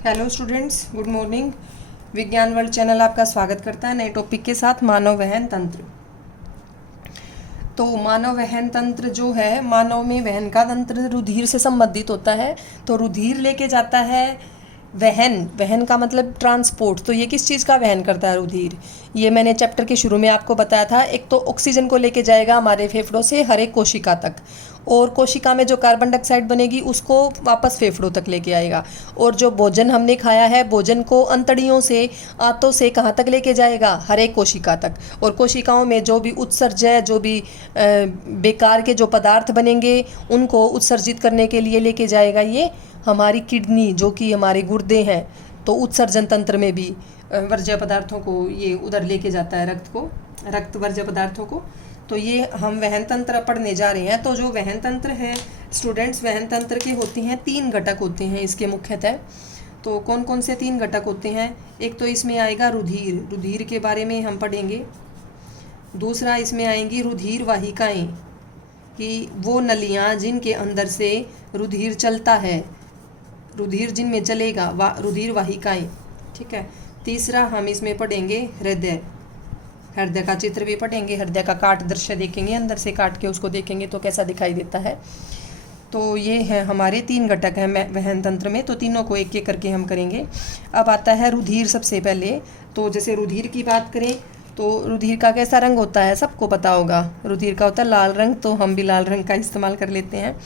Hello students, good morning. विज्ञान world channel आपका स्वागत करता है नए टॉपिक के साथ, मानव वहन तंत्र। तो मानव वहन तंत्र जो है, मानव में वहन का तंत्र रुधिर से संबंधित होता है। तो रुधिर लेके जाता है वहन, वहन का मतलब ट्रांसपोर्ट। तो ये किस चीज़ का वहन करता है रुधिर? ये मैंने चैप्टर के शुरू में आपको बताया था। एक तो ऑक्सीजन को लेके जाएगा हमारे फेफड़ों से हर एक कोशिका तक, और कोशिका में जो कार्बन डाइऑक्साइड बनेगी उसको वापस फेफड़ों तक लेके आएगा। और जो भोजन हमने खाया है, भोजन को अंतड़ियों से, आंतों से कहाँ तक लेके जाएगा? हर एक कोशिका तक। और कोशिकाओं में जो भी उत्सर्जय, जो भी बेकार के जो पदार्थ बनेंगे उनको उत्सर्जित करने के लिए लेके जाएगा ये हमारी किडनी, जो कि हमारे गुर्दे हैं। तो उत्सर्जन तंत्र में भी वर्ज्य पदार्थों को ये उधर लेके जाता है, रक्त वर्ज्य पदार्थों को। तो ये हम वहन तंत्र पढ़ने जा रहे हैं। तो जो वहन तंत्र है स्टूडेंट्स, वहन तंत्र के होती हैं 3 घटक होते हैं इसके मुख्यतः। तो कौन कौन से 3 घटक होते हैं? एक तो इसमें आएगा रुधिर, रुधिर के बारे में हम पढ़ेंगे। दूसरा इसमें आएंगी रुधिर वाहिकाएं, कि वो नलियाँ जिनके अंदर से रुधिर चलता है, रुधिर जिनमें चलेगा, रुधिर वाहिकाएं। ठीक है। तीसरा हम इसमें पढ़ेंगे हृदय, हृदय का चित्र भी पढ़ेंगे, हृदय का काट दृश्य देखेंगे, अंदर से काट के उसको देखेंगे तो कैसा दिखाई देता है। तो ये है हमारे 3 घटक हैं वहन तंत्र में। तो तीनों को एक एक करके हम करेंगे। अब आता है रुधिर सबसे पहले। तो जैसे रुधिर की बात करें तो रुधिर का कैसा रंग होता है सबको पता होगा। रुधिर का होता है लाल रंग, तो हम भी लाल रंग का इस्तेमाल कर लेते हैं।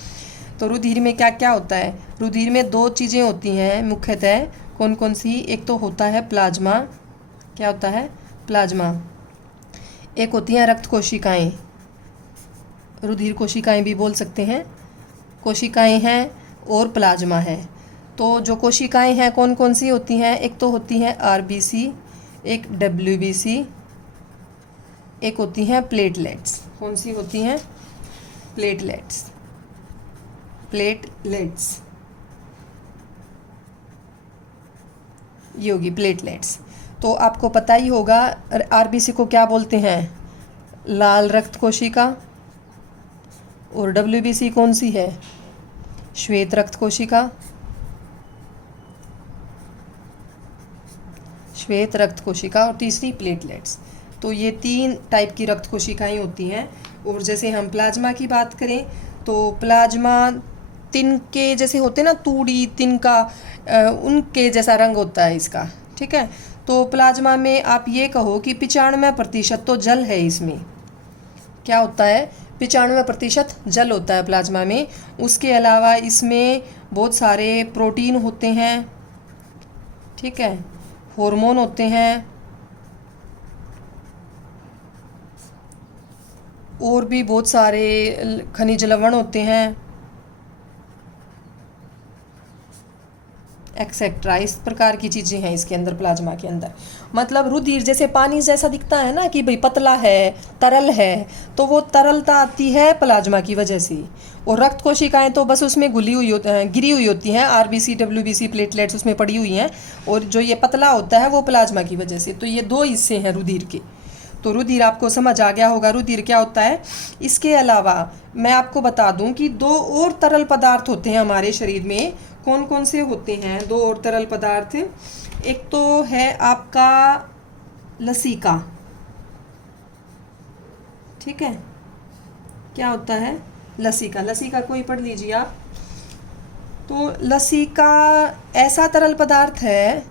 तो रुधिर में क्या क्या होता है? रुधिर में 2 चीज़ें होती हैं मुख्यतः। कौन कौन सी? एक तो होता है प्लाज्मा। क्या होता है? प्लाज्मा। एक होती हैं रक्त कोशिकाएं, रुधिर कोशिकाएं भी बोल सकते हैं। कोशिकाएं हैं और प्लाज्मा है। तो जो कोशिकाएं हैं कौन कौन सी होती हैं? एक तो होती हैं आरबीसी, एक डब्ल्यूबीसी, एक होती हैं प्लेटलेट्स। कौन सी होती हैं? प्लेटलेट्स, प्लेटलेट्स, ये होगी प्लेटलेट्स। तो आपको पता ही होगा आरबीसी को क्या बोलते हैं? लाल रक्त कोशिका। और डब्ल्यूबीसी कौन सी है? श्वेत रक्त कोशिका, श्वेत रक्त कोशिका। और तीसरी प्लेटलेट्स। तो ये 3 टाइप की रक्त कोशिकाएं होती हैं। और जैसे हम प्लाज्मा की बात करें तो प्लाज्मा तिनके जैसे होते हैं ना, तूड़ी, तिनका, उनके जैसा रंग होता है इसका। ठीक है। तो प्लाज्मा में आप ये कहो कि 95% तो जल है इसमें। क्या होता है? 95% जल होता है प्लाज्मा में। उसके अलावा इसमें बहुत सारे प्रोटीन होते हैं। ठीक है। हार्मोन होते हैं, और भी बहुत सारे खनिज लवण होते हैं, एक्सेट्रा। इस प्रकार की चीज़ें हैं इसके अंदर, प्लाज्मा के अंदर। मतलब रुधिर जैसे पानी जैसा दिखता है ना, कि भाई पतला है, तरल है, तो वो तरलता आती है प्लाज्मा की वजह से। और रक्त कोशिकाएं तो बस उसमें गिरी हुई होती हैं, आरबीसी, डब्ल्यूबीसी, प्लेटलेट्स उसमें पड़ी हुई हैं। और जो ये पतला होता है वो प्लाज्मा की वजह से। तो ये 2 हिस्से हैं रुधिर के। तो रुधिर आपको समझ आ गया होगा रुधिर क्या होता है। इसके अलावा मैं आपको बता दूं कि 2 और तरल पदार्थ होते हैं हमारे शरीर में। कौन कौन से होते हैं 2 और तरल पदार्थ? एक तो है आपका लसीका। ठीक है। क्या होता है? लसीका। लसीका कोई पढ़ लीजिए आप। तो लसीका ऐसा तरल पदार्थ है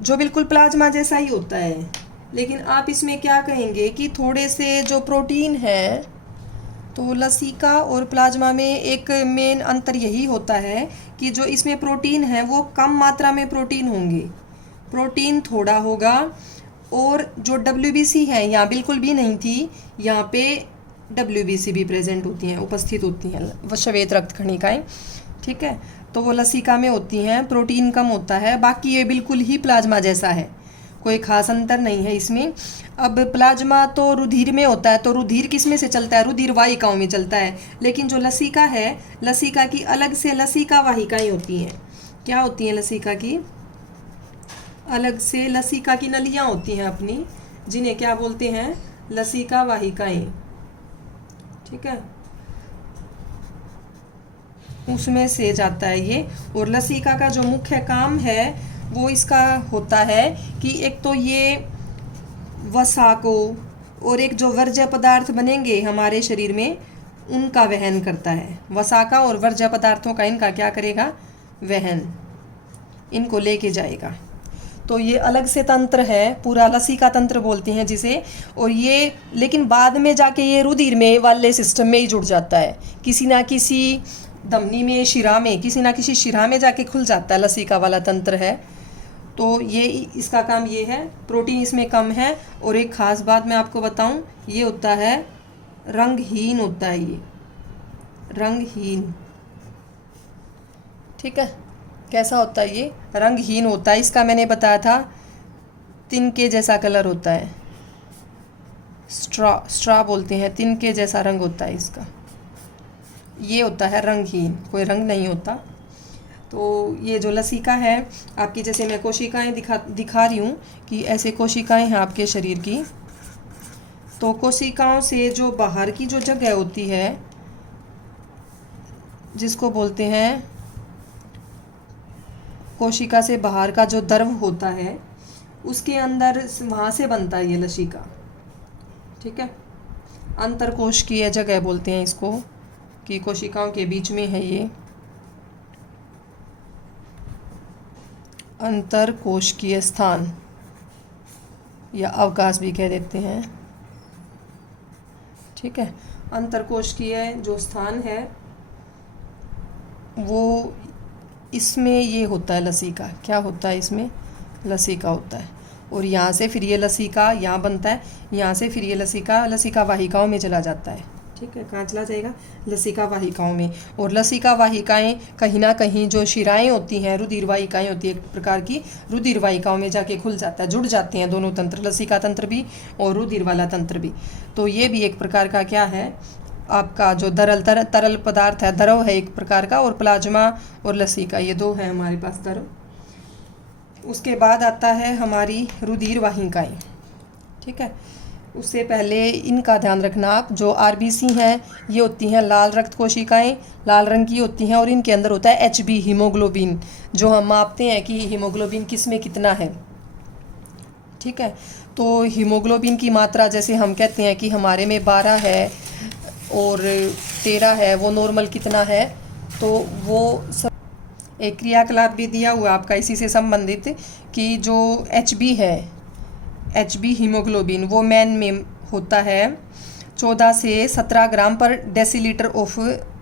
जो बिल्कुल प्लाज्मा जैसा ही होता है, लेकिन आप इसमें क्या कहेंगे कि थोड़े से जो प्रोटीन है। तो लसीका और प्लाज्मा में एक मेन अंतर यही होता है कि जो इसमें प्रोटीन है वो कम मात्रा में प्रोटीन होंगे, प्रोटीन थोड़ा होगा। और जो डब्ल्यूबीसी है यहाँ बिल्कुल भी नहीं थी, यहाँ पे डब्ल्यूबीसी भी प्रेजेंट होती हैं, उपस्थित होती हैं, श्वेत रक्त कणिकाएं। ठीक है। तो वो लसीका में होती हैं, प्रोटीन कम होता है। बाकी ये बिल्कुल ही प्लाज्मा जैसा है, कोई खास अंतर नहीं है इसमें। अब प्लाज्मा तो रुधिर में होता है, तो रुधिर किस में से चलता है? रुधिर वाहिकाओं में चलता है। लेकिन जो लसीका है, लसीका की अलग से लसीका वाहिकाएं होती हैं। क्या होती हैं लसीका की? अलग से लसीका की नलियाँ होती हैं अपनी, जिन्हें क्या बोलते हैं? लसीका वाहिकाएं। ठीक है। उसमें से जाता है ये। और लसिका का जो मुख्य काम है वो इसका होता है कि एक तो ये वसा को और एक जो वर्ज्य पदार्थ बनेंगे हमारे शरीर में उनका वहन करता है। वसा का और वर्ज्य पदार्थों का इनका क्या करेगा, वहन, इनको लेके जाएगा। तो ये अलग से तंत्र है, पूरा लसिका तंत्र बोलते हैं जिसे। और ये लेकिन बाद में जाके ये रुधिर में वाले सिस्टम में ही जुड़ जाता है, किसी ना किसी धमनी में, शिरा में, किसी ना किसी शिरा में जाके खुल जाता है, लसिका वाला तंत्र है। तो ये इसका काम ये है। प्रोटीन इसमें कम है। और एक ख़ास बात मैं आपको बताऊं, ये होता है रंगहीन होता है, ये रंगहीन। ठीक है, कैसा होता है ये, रंगहीन होता है। इसका मैंने बताया था तिनके जैसा कलर होता है, स्ट्रा बोलते हैं, तिनके जैसा रंग होता है इसका। ये होता है रंगहीन, कोई रंग नहीं होता। तो ये जो लसिका है आपकी, जैसे मैं कोशिकाएं दिखा रही हूँ कि ऐसे कोशिकाएं हैं आपके शरीर की। तो कोशिकाओं से जो बाहर की जो जगह होती है जिसको बोलते हैं, कोशिका से बाहर का जो द्रव होता है उसके अंदर, वहाँ से बनता है ये लसिका। ठीक है, अंतरकोशिकीय जगह बोलते हैं इसको, कि कोशिकाओं के बीच में है ये अंतरकोशिकीय स्थान, या अवकाश भी कह देते हैं। ठीक है, अंतरकोशिकीय जो स्थान है वो, इसमें ये होता है लसिका। क्या होता है इसमें, लसिका होता है। और यहाँ से फिर ये लसिका यहाँ बनता है, यहाँ से फिर ये लसिका वाहिकाओं में चला जाता है। ठीक है, कहाँ चला जाएगा, लसिका वाहिकाओं में। और लसिका वाहिकाएं कहीं ना कहीं जो शिराएं होती हैं, रुधिर वाहिकाएं होती है एक प्रकार की, रुधिर वाहिकाओं में जाके खुल जाता है, जुड़ जाते हैं दोनों तंत्र, लसिका तंत्र भी और रुधिर वाला तंत्र भी। तो ये भी एक प्रकार का क्या है, आपका जो तरल पदार्थ है, द्रव है एक प्रकार का। और प्लाज्मा और लसिका, ये दो है हमारे पास द्रव। उसके बाद आता है हमारी रुधिर वाहिकाएं। ठीक है, उससे पहले इनका ध्यान रखना आप, जो आरबीसी हैं ये होती हैं लाल रक्त कोशिकाएं, लाल रंग की होती हैं। और इनके अंदर होता है एचबी, हीमोग्लोबिन, जो हम मापते हैं कि हीमोग्लोबिन किस में कितना है। ठीक है, तो हीमोग्लोबिन की मात्रा, जैसे हम कहते हैं कि हमारे में 12 है और 13 है, वो नॉर्मल कितना है, तो वो सब एक क्रियाकलाप भी दिया हुआ आपका इसी से संबंधित, कि जो एचबी है, एचबी हीमोग्लोबिन, वो मैन में होता है 14 से 17 ग्राम पर डेसीलीटर ऑफ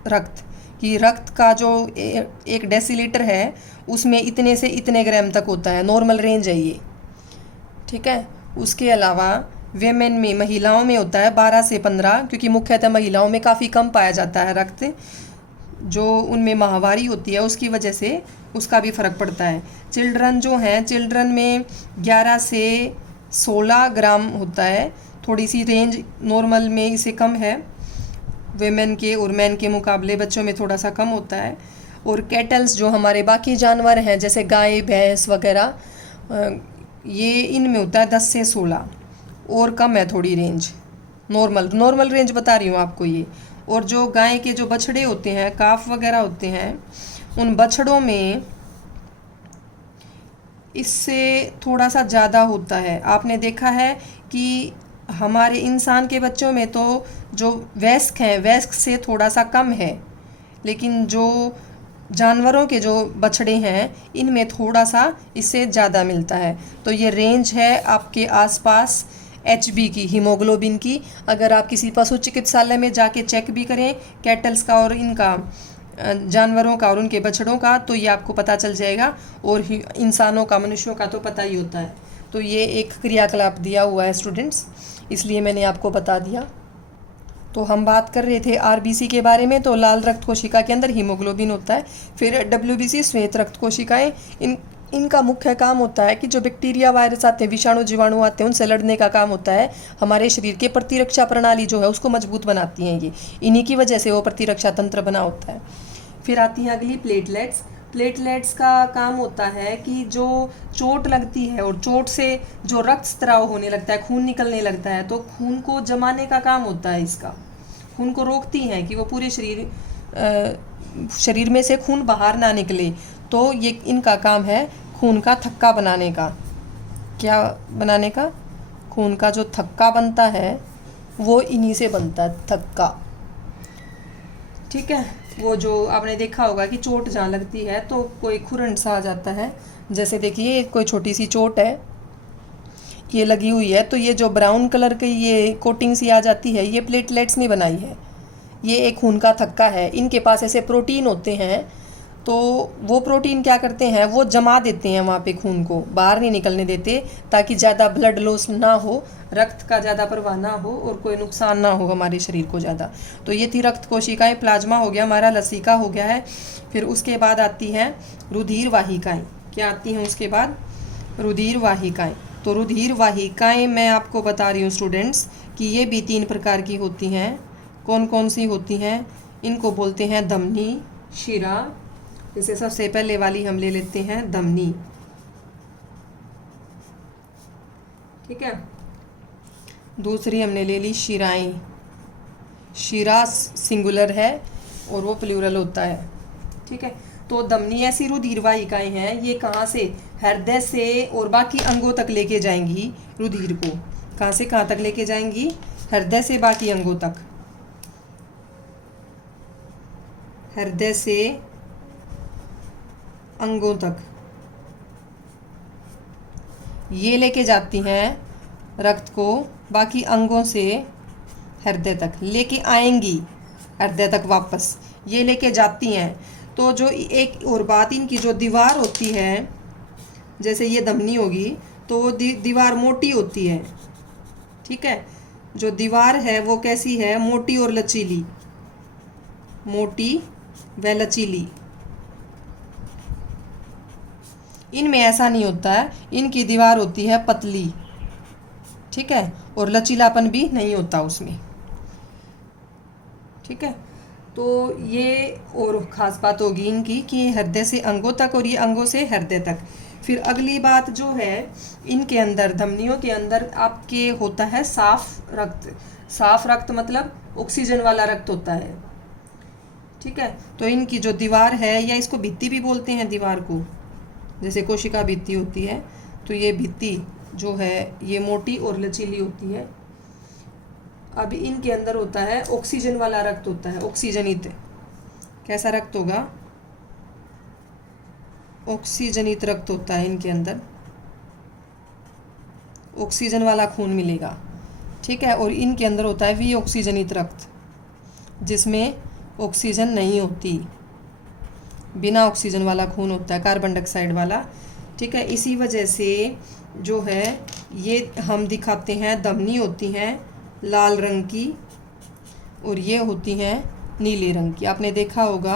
रक्त, कि रक्त का जो एक डेसीलीटर है उसमें इतने से इतने ग्राम तक होता है, नॉर्मल रेंज है ये। ठीक है, उसके अलावा वेमेन में, महिलाओं में होता है 12 से 15, क्योंकि मुख्यतः महिलाओं में काफ़ी कम पाया जाता है रक्त, जो उनमें माहवारी होती है उसकी वजह से उसका भी फ़र्क पड़ता है। चिल्ड्रन जो हैं, चिल्ड्रन में 11 से 16 ग्राम होता है, थोड़ी सी रेंज नॉर्मल में इसे कम है वेमेन के, और मैन के मुकाबले बच्चों में थोड़ा सा कम होता है। और कैटल्स जो हमारे बाकी जानवर हैं जैसे गाय भैंस वगैरह, ये इनमें होता है 10 से 16, और कम है थोड़ी रेंज, नॉर्मल रेंज बता रही हूँ आपको ये। और जो गाय के जो बछड़े होते हैं, काफ वगैरह होते हैं, उन बछड़ों में इससे थोड़ा सा ज़्यादा होता है। आपने देखा है कि हमारे इंसान के बच्चों में तो जो वयस्क हैं, वयस्क से थोड़ा सा कम है, लेकिन जो जानवरों के जो बछड़े हैं इनमें थोड़ा सा इससे ज़्यादा मिलता है। तो ये रेंज है आपके आसपास एचबी की, हीमोग्लोबिन की। अगर आप किसी पशु चिकित्सालय में जाके चेक भी करें कैटल्स का और इनका, जानवरों का और उनके बछड़ों का, तो ये आपको पता चल जाएगा। और इंसानों का, मनुष्यों का तो पता ही होता है। तो ये एक क्रियाकलाप दिया हुआ है स्टूडेंट्स, इसलिए मैंने आपको बता दिया। तो हम बात कर रहे थे आरबीसी के बारे में। तो लाल रक्त कोशिका के अंदर हीमोग्लोबिन होता है। फिर डब्ल्यूबीसी, श्वेत रक्त कोशिकाएं, इनका मुख्य काम होता है कि जो बैक्टीरिया, वायरस आते हैं, विषाणु जीवाणु आते हैं, उनसे लड़ने का काम होता है। हमारे शरीर के प्रतिरक्षा प्रणाली जो है उसको मजबूत बनाती हैं ये, इन्हीं की वजह से वो प्रतिरक्षा तंत्र बना होता है। फिर आती हैं अगली प्लेटलेट्स। प्लेटलेट्स का काम होता है कि जो चोट लगती है और चोट से जो रक्त स्त्राव होने लगता है, खून निकलने लगता है, तो खून को जमाने का काम होता है इसका। खून को रोकती हैं कि वो पूरे शरीर शरीर में से खून बाहर ना निकले, तो ये इनका काम है खून का थक्का बनाने का। क्या बनाने का? खून का जो थक्का बनता है वो इन्हीं से बनता है, थक्का। ठीक है, वो जो आपने देखा होगा कि चोट जहाँ लगती है तो कोई खुरन सा आ जाता है। जैसे देखिए कोई छोटी सी चोट है, ये लगी हुई है, तो ये जो ब्राउन कलर की ये कोटिंग सी आ जाती है, ये प्लेटलेट्स नहीं बनाई है, ये एक खून का थक्का है। इनके पास ऐसे प्रोटीन होते हैं, तो वो प्रोटीन क्या करते हैं, वो जमा देते हैं वहाँ पे, खून को बाहर नहीं निकलने देते, ताकि ज़्यादा ब्लड लॉस ना हो, रक्त का ज़्यादा प्रवाह ना हो और कोई नुकसान ना हो हमारे शरीर को ज़्यादा। तो ये थी रक्त कोशिकाएं, प्लाज्मा हो गया हमारा, लसीका हो गया है। फिर उसके बाद आती हैं रुधिर वाहिकाएँ। क्या आती हैं उसके बाद? रुधिर वाहिकाएँ। तो रुधिर वाहिकाएँ मैं आपको बता रही हूँ स्टूडेंट्स कि ये भी 3 प्रकार की होती हैं। कौन कौन सी होती हैं? इनको बोलते हैं धमनी, शिरा। जैसे सबसे पहले वाली हम ले लेते हैं धमनी। ठीक है, दूसरी हमने ले ली शिराएं। शिरा सिंगुलर है और वो प्लूरल होता है। ठीक है, तो धमनी ऐसी रुधिर वाहिकाएं हैं, ये कहाँ से? हृदय से और बाकी अंगों तक लेके जाएंगी रुधिर को। कहाँ से कहाँ तक लेके जाएंगी? हृदय से बाकी अंगों तक। हृदय से अंगों तक ये लेके जाती हैं रक्त को, बाकी अंगों से हृदय तक लेके आएंगी, हृदय तक वापस ये लेके जाती हैं। तो जो एक और बात, इनकी जो दीवार होती है, जैसे ये धमनी होगी तो वो दीवार मोटी होती है। ठीक है, जो दीवार है वो कैसी है? मोटी और लचीली, मोटी व लचीली। इनमें ऐसा नहीं होता है, इनकी दीवार होती है पतली। ठीक है, और लचीलापन भी नहीं होता उसमें। ठीक है, तो ये और ख़ास बात होगी इनकी कि हृदय से अंगों तक और ये अंगों से हृदय तक। फिर अगली बात जो है, इनके अंदर धमनियों के अंदर आपके होता है साफ रक्त। साफ रक्त मतलब ऑक्सीजन वाला रक्त होता है। ठीक है, तो इनकी जो दीवार है, या इसको भित्ति भी बोलते हैं दीवार को, जैसे कोशिका भित्ति होती है, तो ये भित्ति जो है ये मोटी और लचीली होती है। अब इनके अंदर होता है ऑक्सीजन वाला रक्त होता है, ऑक्सीजनित। कैसा रक्त होगा? ऑक्सीजनित रक्त होता है इनके अंदर, ऑक्सीजन वाला खून मिलेगा। ठीक है, और इनके अंदर होता है विऑक्सीजनित रक्त, जिसमें ऑक्सीजन नहीं होती, बिना ऑक्सीजन वाला खून होता है, कार्बन डाइऑक्साइड वाला। ठीक है, इसी वजह से जो है ये हम दिखाते हैं, धमनी होती हैं लाल रंग की और ये होती हैं नीले रंग की। आपने देखा होगा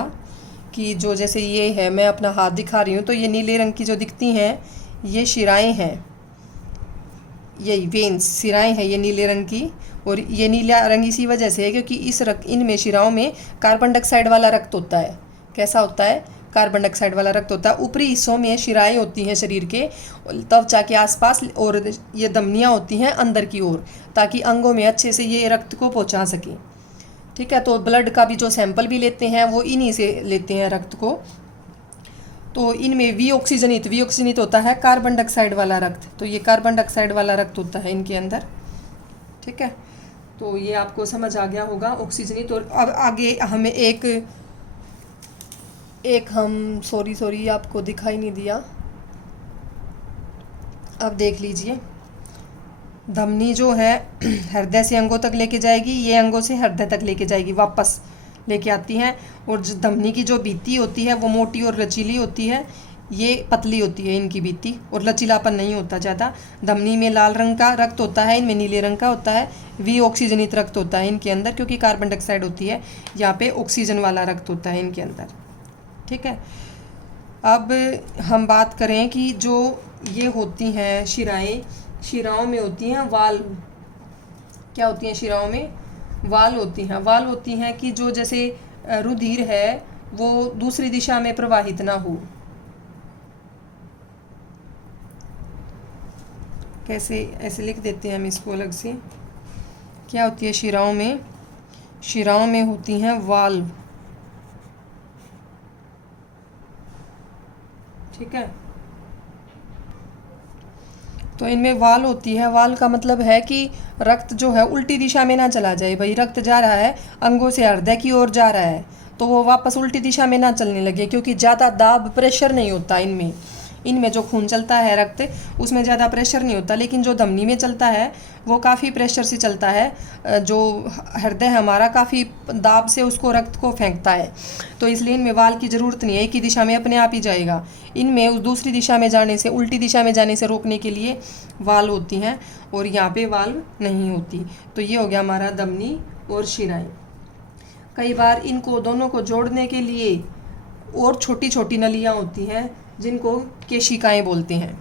कि जो जैसे ये है, मैं अपना हाथ दिखा रही हूँ, तो ये नीले रंग की जो दिखती हैं ये शिराएं हैं, यही वेन्स, शिराएं हैं ये नीले रंग की। और ये नीला रंग इसी वजह से है क्योंकि इस रक्त, इनमें शिराओं में कार्बन डाइऑक्साइड वाला रक्त होता है। कैसा होता है? कार्बन डाइऑक्साइड वाला रक्त होता है। ऊपरी हिस्सों में शिराएं होती हैं शरीर के, त्वचा के आसपास, और ये धमनियाँ होती हैं अंदर की ओर, ताकि अंगों में अच्छे से ये रक्त को पहुंचा सके। ठीक है, तो ब्लड का भी जो सैंपल भी लेते हैं वो इन्हीं से लेते हैं रक्त को। तो इनमें विऑक्सीजनित होता है कार्बन डाइऑक्साइड वाला रक्त, तो ये कार्बन डाइऑक्साइड वाला रक्त होता है इनके अंदर। ठीक है, तो ये आपको समझ आ गया होगा ऑक्सीजनित। और अब आगे हमें एक हम सॉरी आपको दिखाई नहीं दिया, अब देख लीजिए। धमनी जो है हृदय से अंगों तक लेके जाएगी, ये अंगों से हृदय तक लेके जाएगी, वापस लेके आती हैं। और जो धमनी की जो भित्ति होती है वो मोटी और लचीली होती है, ये पतली होती है इनकी भित्ति, और लचीलापन नहीं होता ज़्यादा। धमनी में लाल रंग का रक्त होता है, इनमें नीले रंग का होता है। विऑक्सीजनित रक्त होता है इनके अंदर, क्योंकि कार्बन डाइऑक्साइड होती है, यहाँ पे ऑक्सीजन वाला रक्त होता है इनके अंदर। ठीक है, अब हम बात करें कि जो ये होती हैं शिराएं, शिराओं में होती हैं वाल्व। क्या होती हैं शिराओं में? वाल्व होती हैं। वाल्व होती हैं कि जो जैसे रुधिर है वो दूसरी दिशा में प्रवाहित ना हो। कैसे? ऐसे लिख देते हैं हम इसको अलग से। क्या होती है शिराओं में? शिराओं में होती हैं वाल्व। ठीक है। तो इनमें वाल होती है। वाल का मतलब है कि रक्त जो है उल्टी दिशा में ना चला जाए। भाई रक्त जा रहा है अंगों से हृदय की ओर जा रहा है, तो वो वापस उल्टी दिशा में ना चलने लगे, क्योंकि ज़्यादा दाब प्रेशर नहीं होता इनमें। इनमें जो खून चलता है रक्त, उसमें ज़्यादा प्रेशर नहीं होता, लेकिन जो धमनी में चलता है वो काफ़ी प्रेशर से चलता है। जो हृदय हमारा काफ़ी दाब से उसको रक्त को फेंकता है, तो इसलिए इनमें वाल की ज़रूरत नहीं है, एक ही दिशा में अपने आप ही जाएगा। इनमें उस दूसरी दिशा में जाने से, उल्टी दिशा में जाने से रोकने के लिए वाल होती हैं, और यहाँ पे वाल नहीं होती। तो ये हो गया हमारा धमनी और शिराएँ। कई बार इनको दोनों को जोड़ने के लिए और छोटी छोटी नलियाँ होती हैं, जिनको केशिकाएँ बोलते हैं।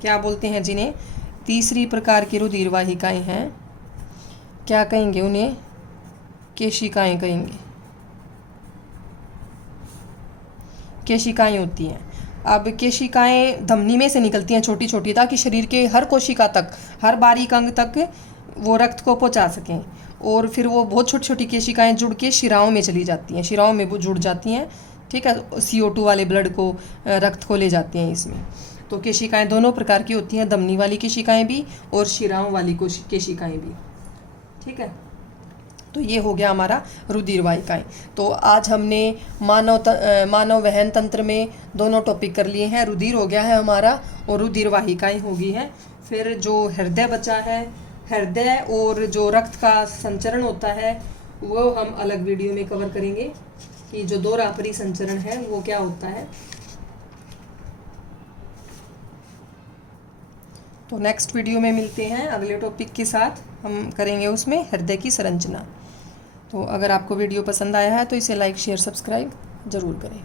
क्या बोलते हैं जिन्हें? तीसरी प्रकार की रुधिर वाहिकाएँ हैं। क्या कहेंगे उन्हें? केशिकाएँ कहेंगे। केशिकाएँ होती हैं। अब केशिकाएँ धमनी में से निकलती हैं छोटी छोटी, ताकि शरीर के हर कोशिका तक, हर बारीक अंग तक वो रक्त को पहुंचा सकें। और फिर वो बहुत छोटी छोटी केशिकाएँ जुड़ के शिराओं में चली जाती हैं, शिराओं में वो जुड़ जाती हैं, ठीक है। CO2 वाले ब्लड को, रक्त को ले जाती हैं इसमें। तो केशिकाएँ दोनों प्रकार की होती हैं, धमनी वाली केशिकाएँ भी और शिराओं वाली केशिकाएँ भी, ठीक है। तो ये हो गया हमारा रुधिर वाहिकाएँ। तो आज हमने मानव वहन तंत्र में दोनों टॉपिक कर लिए हैं। रुधिर हो गया है हमारा और रुधिर वाहिकाएँ हो गई हैं। फिर जो हृदय बचा है, हृदय और जो रक्त का संचरण होता है, वो हम अलग वीडियो में कवर करेंगे कि जो दोहरा परिसंचरण है वो क्या होता है। तो नेक्स्ट वीडियो में मिलते हैं अगले टॉपिक के साथ। हम करेंगे उसमें हृदय की संरचना। तो अगर आपको वीडियो पसंद आया है तो इसे लाइक शेयर सब्सक्राइब ज़रूर करें।